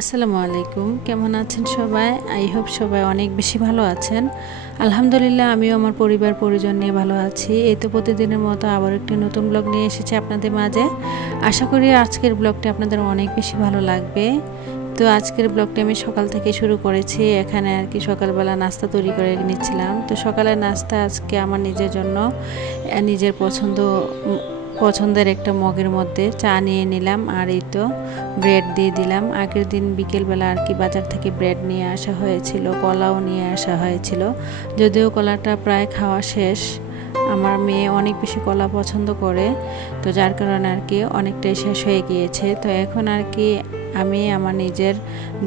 আসসালামু আলাইকুম, কেমন আছেন সবাই? আই হোপ সবাই অনেক বেশি ভালো আছেন। আলহামদুলিল্লাহ আমিও আমার পরিবার পরিজন নিয়ে ভালো আছি। এই তো প্রতিদিনের মতো আবার একটি নতুন ব্লগ নিয়ে এসেছি আপনাদের মাঝে। আশা করি আজকের ব্লগটি আপনাদের অনেক বেশি ভালো লাগবে। তো আজকের ব্লগটি আমি সকাল থেকে শুরু করেছি। এখানে আর কি সকালবেলা নাস্তা তৈরি করে নিচ্ছিলাম। তো সকালের নাস্তা আজকে আমার নিজের জন্য নিজের পছন্দের একটা মগের মধ্যে চা নিয়ে নিলাম, আর এই তো ব্রেড দিয়ে দিলাম। আগের দিন বিকেলবেলা আর কি বাজার থেকে ব্রেড নিয়ে আসা হয়েছিল, কলাও নিয়ে আসা হয়েছিল। যদিও কলাটা প্রায় খাওয়া শেষ, আমার মেয়ে অনেক বেশি কলা পছন্দ করে, তো যার কারণে আর কি অনেকটাই শেষ হয়ে গিয়েছে। তো এখন আর কি আমি আমার নিজের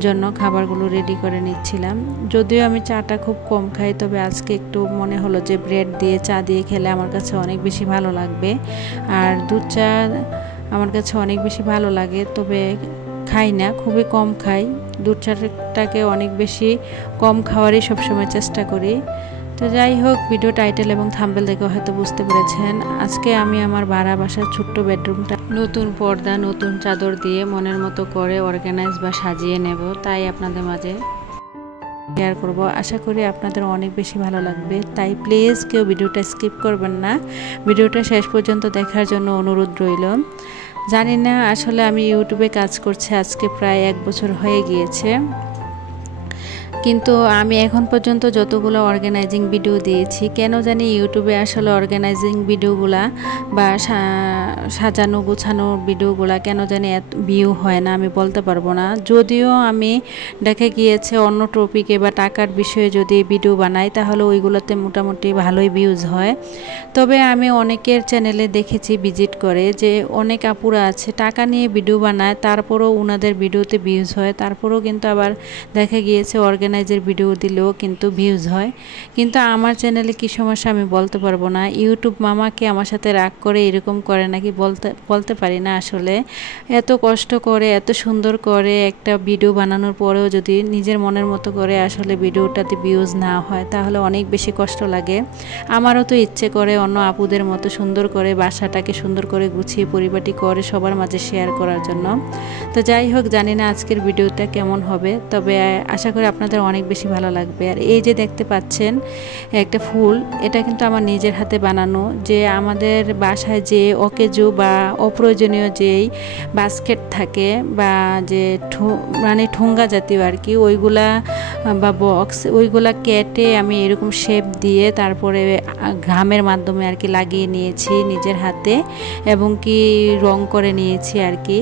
জন্য খাবারগুলো রেডি করে নিচ্ছিলাম। যদিও আমি চাটা খুব কম খাই, তবে আজকে একটু মনে হলো যে ব্রেড দিয়ে চা দিয়ে খেলে আমার কাছে অনেক বেশি ভালো লাগবে। আর দুধ চা আমার কাছে অনেক বেশি ভালো লাগে, তবে খাই না, খুবই কম খাই। দুধ চাটাকে অনেক বেশি কম খাওয়ারই সবসময় চেষ্টা করি। তো যাই হোক, ভিডিও টাইটেল এবং থাম্বনেল দেখে হয়তো বুঝতে পেরেছেন আজকে আমি আমার ভাড়া বাসার ছোট্ট বেডরুমটা নতুন পর্দা, নতুন চাদর দিয়ে মনের মতো করে অর্গানাইজ বা সাজিয়ে নেব, তাই আপনাদের মাঝে শেয়ার করব। আশা করি আপনাদের অনেক বেশি ভালো লাগবে, তাই প্লিজ কেউ ভিডিওটা স্কিপ করবেন না। ভিডিওটা শেষ পর্যন্ত দেখার জন্য অনুরোধ রইল। জানি না আসলে আমি ইউটিউবে কাজ করছি আজকে প্রায় 1 বছর হয়ে গিয়েছে, কিন্তু আমি এখন পর্যন্ত যতগুলো অর্গানাইজিং ভিডিও দিয়েছি, কেন জানি ইউটিউবে আসলে অর্গানাইজিং ভিডিওগুলা বা সাজানো গোছানো ভিডিওগুলা কেন জানি এত ভিউ হয় না, আমি বলতে পারবো না। যদিও আমি দেখে গিয়েছে অন্য টপিকে বা টাকার বিষয়ে যদি ভিডিও বানাই তাহলে ওইগুলোতে মোটামুটি ভালোই ভিউজ হয়। তবে আমি অনেকের চ্যানেলে দেখেছি ভিজিট করে যে অনেক আপুরা আছে টাকা নিয়ে ভিডিও বানায়, তারপরও ওনাদের ভিডিওতে ভিউজ হয়, তারপরও কিন্তু আবার দেখা গিয়েছে অর্গানাইজের ভিডিও দিলেও কিন্তু ভিউজ হয়। কিন্তু আমার চ্যানেলে কী সমস্যা আমি বলতে পারবো না। ইউটিউব মামাকে আমার সাথে রাগ করে এরকম করে নাকি বলতে পারি না। আসলে এত কষ্ট করে এত সুন্দর করে একটা ভিডিও বানানোর পরেও যদি নিজের মনের মতো করে আসলে ভিডিওটাতে ভিউজ না হয় তাহলে অনেক বেশি কষ্ট লাগে। আমারও তো ইচ্ছে করে অন্য আপুদের মতো সুন্দর করে বাসাটাকে সুন্দর করে গুছিয়ে পরিপাটি করে সবার মাঝে শেয়ার করার জন্য। তো যাই হোক, জানি না আজকের ভিডিওটা কেমন হবে, তবে আশা করি আপনাদের অনেক বেশি ভালো লাগবে। আর এই যে দেখতে পাচ্ছেন একটা ফুল, এটা কিন্তু আমার নিজের হাতে বানানো। যে আমাদের বাসায় যে অকেজো বা অপ্রয়োজনীয় যেই বাস্কেট থাকে বা যে মানে ঠোঙ্গা জাতীয় আর কি, ওইগুলা বা বক্স, ওইগুলা কেটে আমি এরকম শেপ দিয়ে তারপরে ঘামের মাধ্যমে আর কি লাগিয়ে নিয়েছি নিজের হাতে, এবং কি রং করে নিয়েছি আর কি।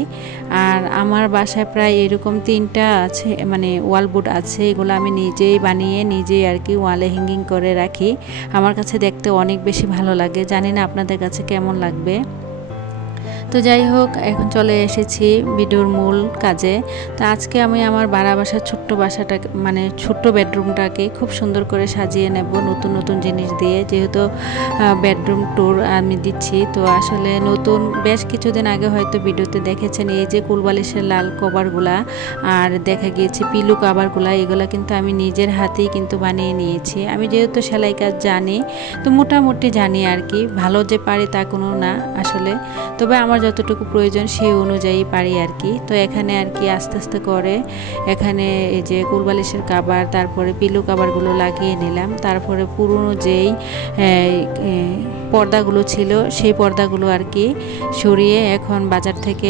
আর আমার বাসায় প্রায় এরকম 3টা আছে, মানে ওয়াল বোর্ড আছে। এগুলো আমি নিজেই বানিয়ে নিজেই আর কি ওয়ালে হ্যাঙ্গিং করে রাখি। আমার কাছে দেখতে অনেক বেশি ভালো লাগে, জানি না আপনাদের কাছে কেমন লাগবে। তো যাই হোক, এখন চলে এসেছি ভিডিওর মূল কাজে। তো আজকে আমি আমার ভাড়া বাসার ছোট্ট বাসাটা মানে ছোট্ট বেডরুমটাকে খুব সুন্দর করে সাজিয়ে নেব নতুন নতুন জিনিস দিয়ে, যেহেতু বেডরুম ট্যুর আমি দিচ্ছি। তো আসলে নতুন বেশ কিছুদিন আগে হয়তো ভিডিওতে দেখেছেন এই যে কুলবালিশের লাল কভারগুলা আর দেখা গিয়েছে পিলু কভারগুলা, এগুলো কিন্তু আমি নিজের হাতেই কিন্তু বানিয়ে নিয়েছি। আমি যেহেতু সেলাই কাজ জানি, তো মোটামুটি জানি আর কি, ভালো যে পারি তা কোনো না আসলে, তবে আমার যতটুকু প্রয়োজন সেই অনুযায়ী পারি আর কি। তো এখানে আর কি আস্তে আস্তে করে এখানে এই যে কুলবালিশের কভার, তারপরে পিলো কভারগুলো লাগিয়ে নিলাম। তারপরে পুরনো যেই পর্দাগুলো ছিল সেই পর্দাগুলো আর কি সরিয়ে এখন বাজার থেকে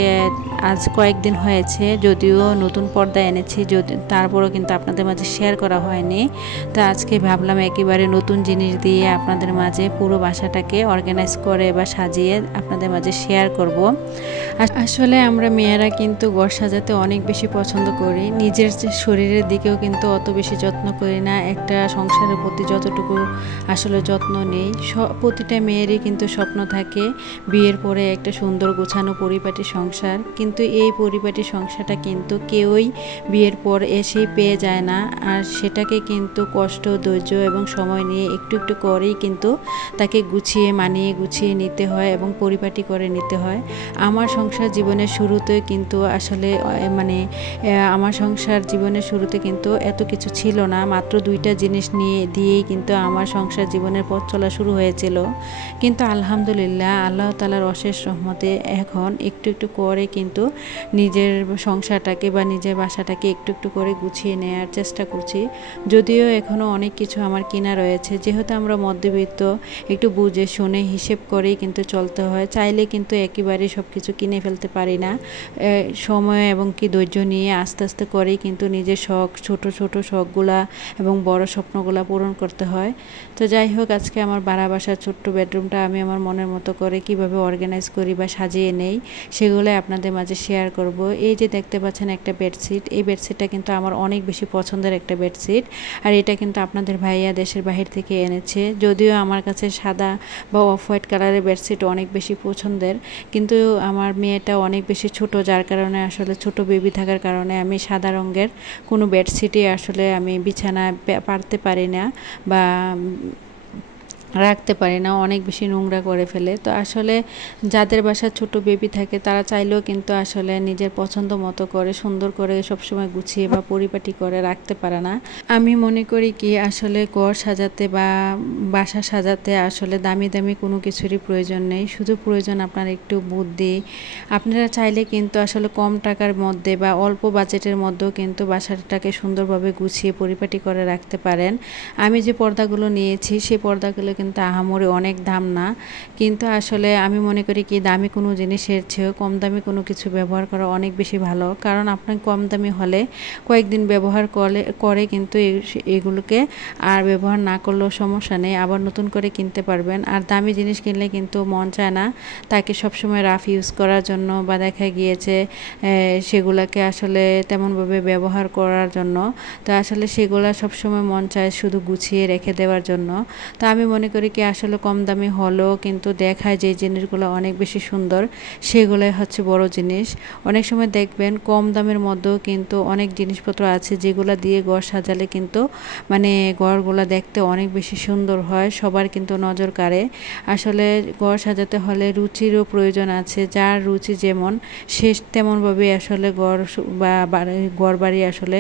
আজ কয়েকদিন হয়েছে যদিও নতুন পর্দা এনেছি, তারপরেও কিন্তু আপনাদের মাঝে শেয়ার করা হয়নি। তো আজকে ভাবলাম একেবারে নতুন জিনিস দিয়ে আপনাদের মাঝে পুরো বাসাটাকে অর্গানাইজ করে বা সাজিয়ে আপনাদের মাঝে শেয়ার করব। আসলে আমরা মেয়েরা কিন্তু ঘর সাজাতে অনেক বেশি পছন্দ করি, নিজের শরীরের দিকেও কিন্তু অত বেশি যত্ন করি না। একটা সংসারের প্রতি যতটুকু আসলে যত্ন নেই, প্রতিটা মেয়েরই কিন্তু স্বপ্ন থাকে বিয়ের পরে একটা সুন্দর গোছানো পরিপাটি সংসার, কিন্তু এই পরিপাটি সংসারটা কিন্তু কেউই বিয়ের পর এসেই পেয়ে যায় না। আর সেটাকে কিন্তু কষ্ট, ধৈর্য এবং সময় নিয়ে একটু একটু করেই কিন্তু তাকে মানিয়ে গুছিয়ে নিতে হয় এবং পরিপাটি করে নিতে হয়। আমার সংসার জীবনের শুরুতে কিন্তু আসলে মানে আমার সংসার জীবনের শুরুতে কিন্তু এত কিছু ছিল না, মাত্র 2টা জিনিস দিয়েই কিন্তু আমার সংসার জীবনের পথ চলা শুরু হয়েছিল। কিন্তু আলহামদুলিল্লাহ আল্লাহ তাআলার অশেষ রহমতে এখন একটু একটু করে কিন্তু নিজের সংসারটাকে বা নিজের বাসাটাকে একটু একটু করে গুছিয়ে নেওয়ার চেষ্টা করছি। যদিও এখনও অনেক কিছু আমার কেনা রয়েছে, যেহেতু আমরা মধ্যবিত্ত, একটু বুঝে শুনে হিসেব করেই কিন্তু চলতে হয়। চাইলে কিন্তু একেবারে সব কিছু কিনে ফেলতে পারি না, সময় এবং কি ধৈর্য নিয়ে আস্তে আস্তে করেই কিন্তু নিজের শখ, ছোট ছোট শখগুলা এবং বড় স্বপ্নগুলা পূরণ করতে হয়। তো যাই হোক, আজকে আমার ভাড়া বাসার ছোট্ট বেডরুমটা আমি আমার মনের মতো করে কিভাবে অর্গানাইজ করি বা সাজিয়ে নেই সেগুলোই আপনাদের মাঝে শেয়ার করব। এই যে দেখতে পাচ্ছেন একটা বেডশিট, এই বেডশিটটা কিন্তু আমার অনেক বেশি পছন্দের একটা বেডশিট, আর এটা কিন্তু আপনাদের ভাইয়া দেশের বাহির থেকে এনেছে। যদিও আমার কাছে সাদা বা অফ হোয়াইট কালারের বেডশিট অনেক বেশি পছন্দের, কিন্তু আমার মেয়েটা অনেক বেশি ছোট, যার কারণে আসলে ছোট বেবি থাকার কারণে আমি সাদা রঙের কোনো বেডশিটই আসলে আমি বিছানায় পারতে পারি না বা রাখতে পারি না, অনেক বেশি নোংরা করে ফেলে। তো আসলে যাদের বাসায় ছোট বেবি থাকে তারা চাইলেও কিন্তু আসলে নিজের পছন্দ মতো করে সুন্দর করে সবসময় গুছিয়ে বা পরিপাটি করে রাখতে পারে না। আমি মনে করি কি আসলে ঘর সাজাতে বা বাসা সাজাতে আসলে দামি দামি কোনো কিছুরই প্রয়োজন নেই, শুধু প্রয়োজন আপনার একটু বুদ্ধি। আপনারা চাইলে কিন্তু আসলে কম টাকার মধ্যে বা অল্প বাজেটের মধ্যেও কিন্তু বাসাটাকে সুন্দরভাবে গুছিয়ে পরিপাটি করে রাখতে পারেন। আমি যে পর্দাগুলো নিয়েছি সেই পর্দাগুলো কিন্তু আহামরি অনেক দাম না, কিন্তু আসলে আমি মনে করি কি দামি কোনো জিনিসের চেয়েও কম দামি কোনো কিছু ব্যবহার করা অনেক বেশি ভালো। কারণ আপনার কম দামি হলে কয়েকদিন ব্যবহার করে কিন্তু এগুলোকে আর ব্যবহার না করলেও সমস্যা নেই, আবার নতুন করে কিনতে পারবেন। আর দামি জিনিস কিনলে কিন্তু মন চায় না তাকে সবসময় রাফ ইউজ করার জন্য বা দেখা গিয়েছে সেগুলোকে আসলে তেমনভাবে ব্যবহার করার জন্য। তো আসলে সেগুলো সবসময় মন চায় শুধু গুছিয়ে রেখে দেওয়ার জন্য। তো আমি মনে করি কি আসলে কম দামি হলেও কিন্তু দেখায় যে জিনিসগুলো অনেক বেশি সুন্দর সেগুলোই হচ্ছে বড় জিনিস। অনেক সময় দেখবেন কম দামের মধ্যেও কিন্তু অনেক জিনিসপত্র আছে যেগুলো দিয়ে ঘর সাজালে কিন্তু মানে ঘরগুলো দেখতে অনেক বেশি সুন্দর হয়, সবার কিন্তু নজর কাড়ে। আসলে ঘর সাজাতে হলে রুচিরও প্রয়োজন আছে, যার রুচি যেমন সে তেমনভাবে আসলে ঘর বাড়ি আসলে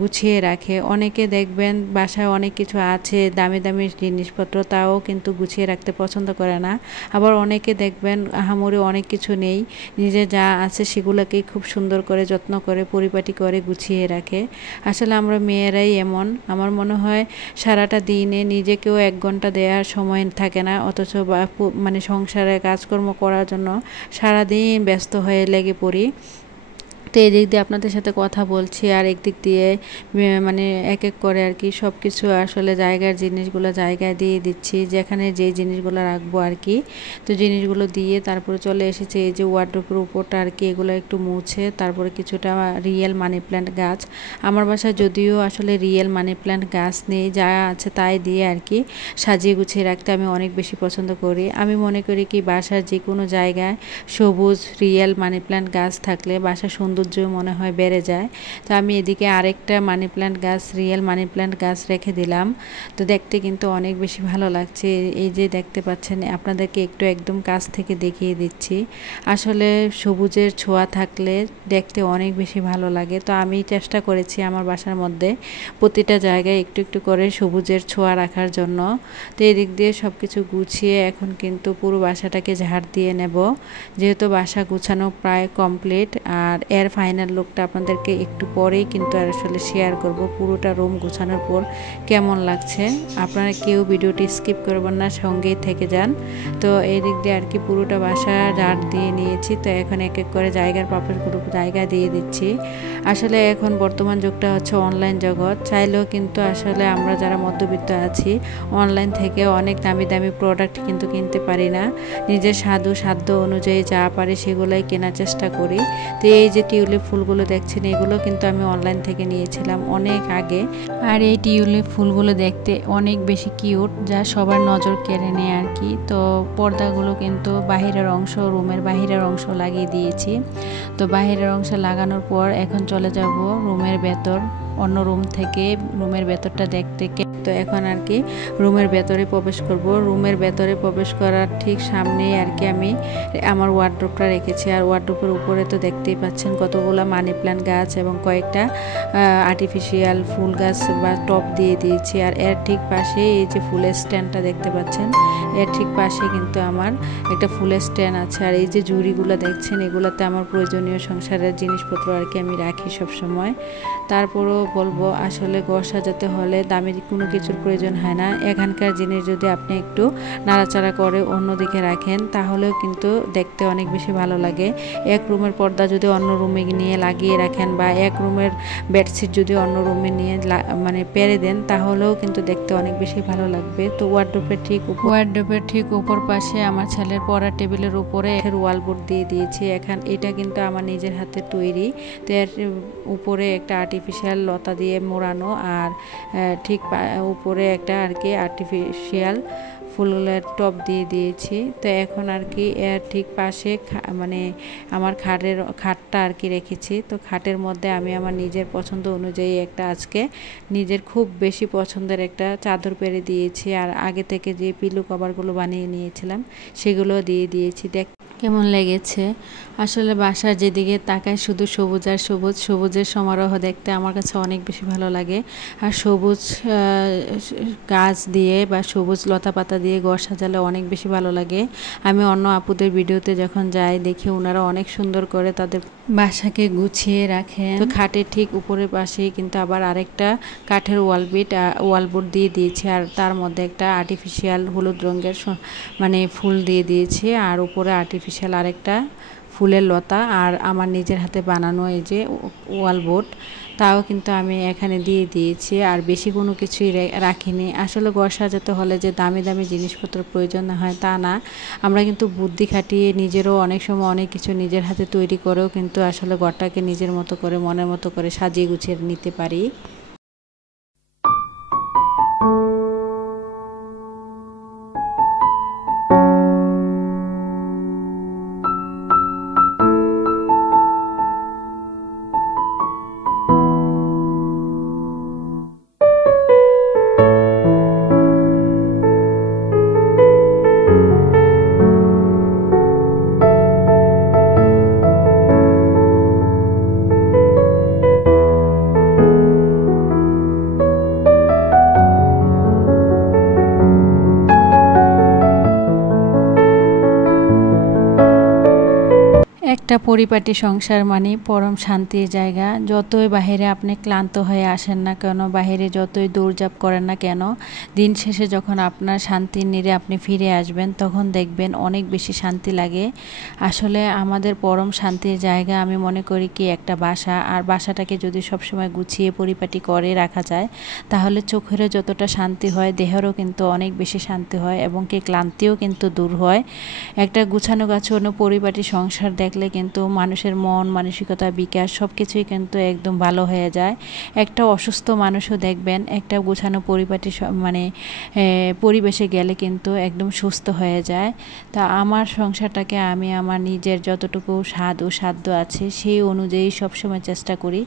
গুছিয়ে রাখে। অনেকে দেখবেন বাসায় অনেক কিছু আছে দামি দামি জিনিসপত্র, তাও কিন্তু গুছিয়ে রাখতে পছন্দ করে না। আবার অনেকে দেখবেন আহামরি অনেক কিছু নেই, নিজে যা আছে সেগুলোকেই খুব সুন্দর করে যত্ন করে পরিপাটি করে গুছিয়ে রাখে। আসলে আমরা মেয়েরাই এমন, আমার মনে হয় সারাটা দিনে নিজেকেও 1 ঘন্টা দেওয়ার সময় থাকে না, অথচ মানে সংসারে কাজকর্ম করার জন্য সারাদিন ব্যস্ত হয়ে লেগে পড়ি। তো এই দিক দিয়ে আপনাদের সাথে কথা বলছি, আর একদিক দিয়ে মানে এক এক করে আর কি সব কিছু আসলে জায়গার জিনিসগুলো জায়গায় দিয়ে দিচ্ছি, যেখানে যেই জিনিসগুলো রাখবো আর কি। তো জিনিসগুলো দিয়ে তারপরে চলে এসেছে এই যে ওয়ার্ডরোবের উপরটা আর কি, এগুলো একটু মুছে তারপরে কিছুটা রিয়েল মানি প্ল্যান্ট গাছ, আমার বাসায় যদিও আসলে রিয়েল মানি প্ল্যান্ট গাছ নেই, যা আছে তাই দিয়ে আর কি সাজিয়ে গুছিয়ে রাখতে আমি অনেক বেশি পছন্দ করি। আমি মনে করি কি বাসার যে কোনো জায়গায় সবুজ রিয়েল মানি প্ল্যান্ট গাছ থাকলে বাসা সৌন্দর্য মনে হয় বেড়ে যায়। তো আমি এদিকে আরেকটা মানি প্ল্যান্ট গাছ, রিয়েল মানি প্ল্যান্ট গাছ রেখে দিলাম। তো দেখতে কিন্তু অনেক বেশি ভালো লাগছে। এই যে দেখতে পাচ্ছেন, আপনাদেরকে একটু একদম কাছ থেকে দেখিয়ে দিচ্ছি। আসলে সবুজের ছোঁয়া থাকলে দেখতে অনেক বেশি ভালো লাগে। তো আমি চেষ্টা করেছি আমার বাসার মধ্যে প্রতিটা জায়গায় একটু একটু করে সবুজের ছোঁয়া রাখার জন্য। তো এদিক দিয়ে সব কিছু গুছিয়ে এখন কিন্তু পুরো বাসাটাকে ঝাড় দিয়ে নেব, যেহেতু বাসা গুছানো প্রায় কমপ্লিট। আর এর ফাইনাল লুকটা আপনাদেরকে একটু পরেই কিন্তু আসলে শেয়ার করব, পুরোটা রুম গোছানোর পর কেমন লাগছে। আপনারা কেউ ভিডিওটি স্কিপ করবেন না, সঙ্গেই থেকে যান। তো এই দিক দিয়ে আর কি পুরোটা বাসা ঝাড় দিয়ে নিয়েছি। তো এখন এক এক করে জায়গার পাপড়গুলো জায়গা দিয়ে দিচ্ছি। আসলে এখন বর্তমান যুগটা হচ্ছে অনলাইন জগৎ, চাইলেও কিন্তু আসলে আমরা যারা মধ্যবিত্ত আছি অনলাইন থেকে অনেক দামি দামি প্রোডাক্ট কিন্তু কিনতে পারি না, নিজের সাধ্য অনুযায়ী যা পারি সেগুলোই কেনার চেষ্টা করি। তো এই যে টিউলিপ ফুলগুলো দেখছেন, এগুলো কিন্তু আমি অনলাইন থেকে নিয়েছিলাম অনেক আগে। আর এই টিউলিপ ফুলগুলো দেখতে অনেক বেশি কিউট, যা সবার নজর কেড়ে নেয় আর কি। তো পর্দাগুলো কিন্তু বাহিরের অংশ, রুমের বাহিরের অংশ লাগিয়ে দিয়েছি। তো বাহিরের অংশ লাগানোর পর এখন চলে যাব রুমের ভেতর, অন্য রুম থেকে রুমের ভেতরটা দেখতে। তো এখন আর কি রুমের ভেতরে প্রবেশ করব। রুমের ভেতরে প্রবেশ করার ঠিক সামনেই আর কি আমি আমার ওয়ার্ডরোবটা রেখেছি। আর ওয়ার্ডরোবের উপরে তো দেখতেই পাচ্ছেন কতগুলো মানি প্ল্যান্ট গাছ এবং কয়েকটা আর্টিফিশিয়াল ফুল গাছ বা টব দিয়ে দিয়েছি। আর এর ঠিক পাশে এই যে ফুলের স্ট্যান্ডটা দেখতে পাচ্ছেন, এর ঠিক পাশে কিন্তু আমার একটা ফুলের স্ট্যান্ড আছে। আর এই যে ঝুড়িগুলো দেখছেন, এগুলোতে আমার প্রয়োজনীয় সংসারের জিনিসপত্র আর কি আমি রাখি সব সময়। তারপরেও বলবো আসলে ঘর সাজাতে হলে দামি কোনো কিছুর প্রয়োজন হয় না। এখানকার জিনিস যদি আপনি একটু নাড়াচাড়া করে অন্যদিকে রাখেন তাহলেও কিন্তু দেখতে অনেক বেশি ভালো লাগে। এক রুমের পর্দা যদি অন্য রুমে নিয়ে লাগিয়ে রাখেন বা এক রুমের বেডশিট যদি অন্য রুমে নিয়ে মানে পেরে দেন তাহলেও কিন্তু দেখতে অনেক বেশি ভালো লাগবে। তো ওয়ার্ডরোবের ঠিক উপর পাশে আমার ছেলের পড়ার টেবিলের উপরে ওয়ালবোর্ড দিয়ে দিয়েছি। এটা কিন্তু আমার নিজের হাতে তৈরি। তো এর উপরে একটা আর্টিফিশিয়াল লতা দিয়ে মোড়ানো, আর ঠিক উপরে একটা আর কি আর্টিফিশিয়াল ফুলের টব দিয়ে দিয়েছি। তো এখন আর কি এর ঠিক পাশে মানে আমার খাটটা আর কি রেখেছি। তো খাটের মধ্যে আমি আমার নিজের পছন্দ অনুযায়ী একটা আজকে নিজের খুব বেশি পছন্দের একটা চাদর পেরে দিয়েছি। আর আগে থেকে যে পিলো কভারগুলো বানিয়ে নিয়েছিলাম সেগুলো দিয়ে দিয়েছি। কেমন লেগেছে? আসলে বাসার যেদিকে তাকায় শুধু সবুজ আর সবুজ, সবুজের সমারোহ দেখতে আমার কাছে অনেক বেশি ভালো লাগে। আর সবুজ গাছ দিয়ে বা সবুজ লতা পাতা দিয়ে ঘর সাজালে অনেক বেশি ভালো লাগে। আমি অন্য আপুদের ভিডিওতে যখন যাই দেখি ওনারা অনেক সুন্দর করে তাদের বাসাকে গুছিয়ে রাখেন। তো খাটের ঠিক উপরের পাশেই কিন্তু আবার আরেকটা কাঠের ওয়ালবোর্ড দিয়ে দিয়েছি। আর তার মধ্যে একটা আর্টিফিশিয়াল হলুদ রঙের মানে ফুল দিয়ে দিয়েছি। আর উপরে আর্টিফিশিয়াল আরেকটা ফুলের লতা, আর আমার নিজের হাতে বানানো এই যে ওয়ালবোর্ড, তাও কিন্তু আমি এখানে দিয়ে দিয়েছি। আর বেশি কোনো কিছুই রাখিনি। আসলে ঘর সাজাতে হলে যে দামি দামি জিনিসপত্র প্রয়োজন না হয় তা না, আমরা কিন্তু বুদ্ধি খাটিয়ে নিজেরও অনেক সময় অনেক কিছু নিজের হাতে তৈরি করেও কিন্তু আসলে ঘরটাকে নিজের মতো করে মনের মতো করে সাজিয়ে গুছিয়ে নিতে পারি। একটা পরিপাটি সংসার মানে পরম শান্তির জায়গা। যতই বাহিরে আপনি ক্লান্ত হয়ে আসেন না কেন, বাহিরে যতই দৌড়ঝাঁপ করেন না কেন, দিন শেষে যখন আপনার শান্তির নীড়ে আপনি ফিরে আসবেন তখন দেখবেন অনেক বেশি শান্তি লাগে। আসলে আমাদের পরম শান্তির জায়গা আমি মনে করি কি একটা বাসা। আর বাসাটাকে যদি সবসময় গুছিয়ে পরিপাটি করে রাখা যায় তাহলে চোখেরও যতটা শান্তি হয় দেহেরও কিন্তু অনেক বেশি শান্তি হয় এবং কি ক্লান্তিও কিন্তু দূর হয়। একটা গুছানো গাছানো পরিপাটি সংসার দেখলে কিন্তু মানুষের মন মানসিকতা বিকাশ সব কিছুই কিন্তু একদম ভালো হয়ে যায়। একটা অসুস্থ মানুষও দেখবেন একটা গুছানো পরিপাটি মানে পরিবেশে গেলে কিন্তু একদম সুস্থ হয়ে যায়। তা আমার সংসারটাকে আমি আমার নিজের যতটুকু স্বাদ ও সাধ্য আছে সেই অনুযায়ী সবসময় চেষ্টা করি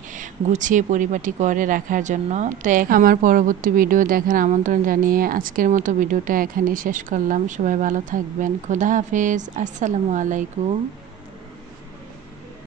গুছিয়ে পরিপাটি করে রাখার জন্য। তো আমার পরবর্তী ভিডিও দেখার আমন্ত্রণ জানিয়ে আজকের মতো ভিডিওটা এখানে শেষ করলাম। সবাই ভালো থাকবেন। খোদা হাফেজ। আসসালামু আলাইকুম।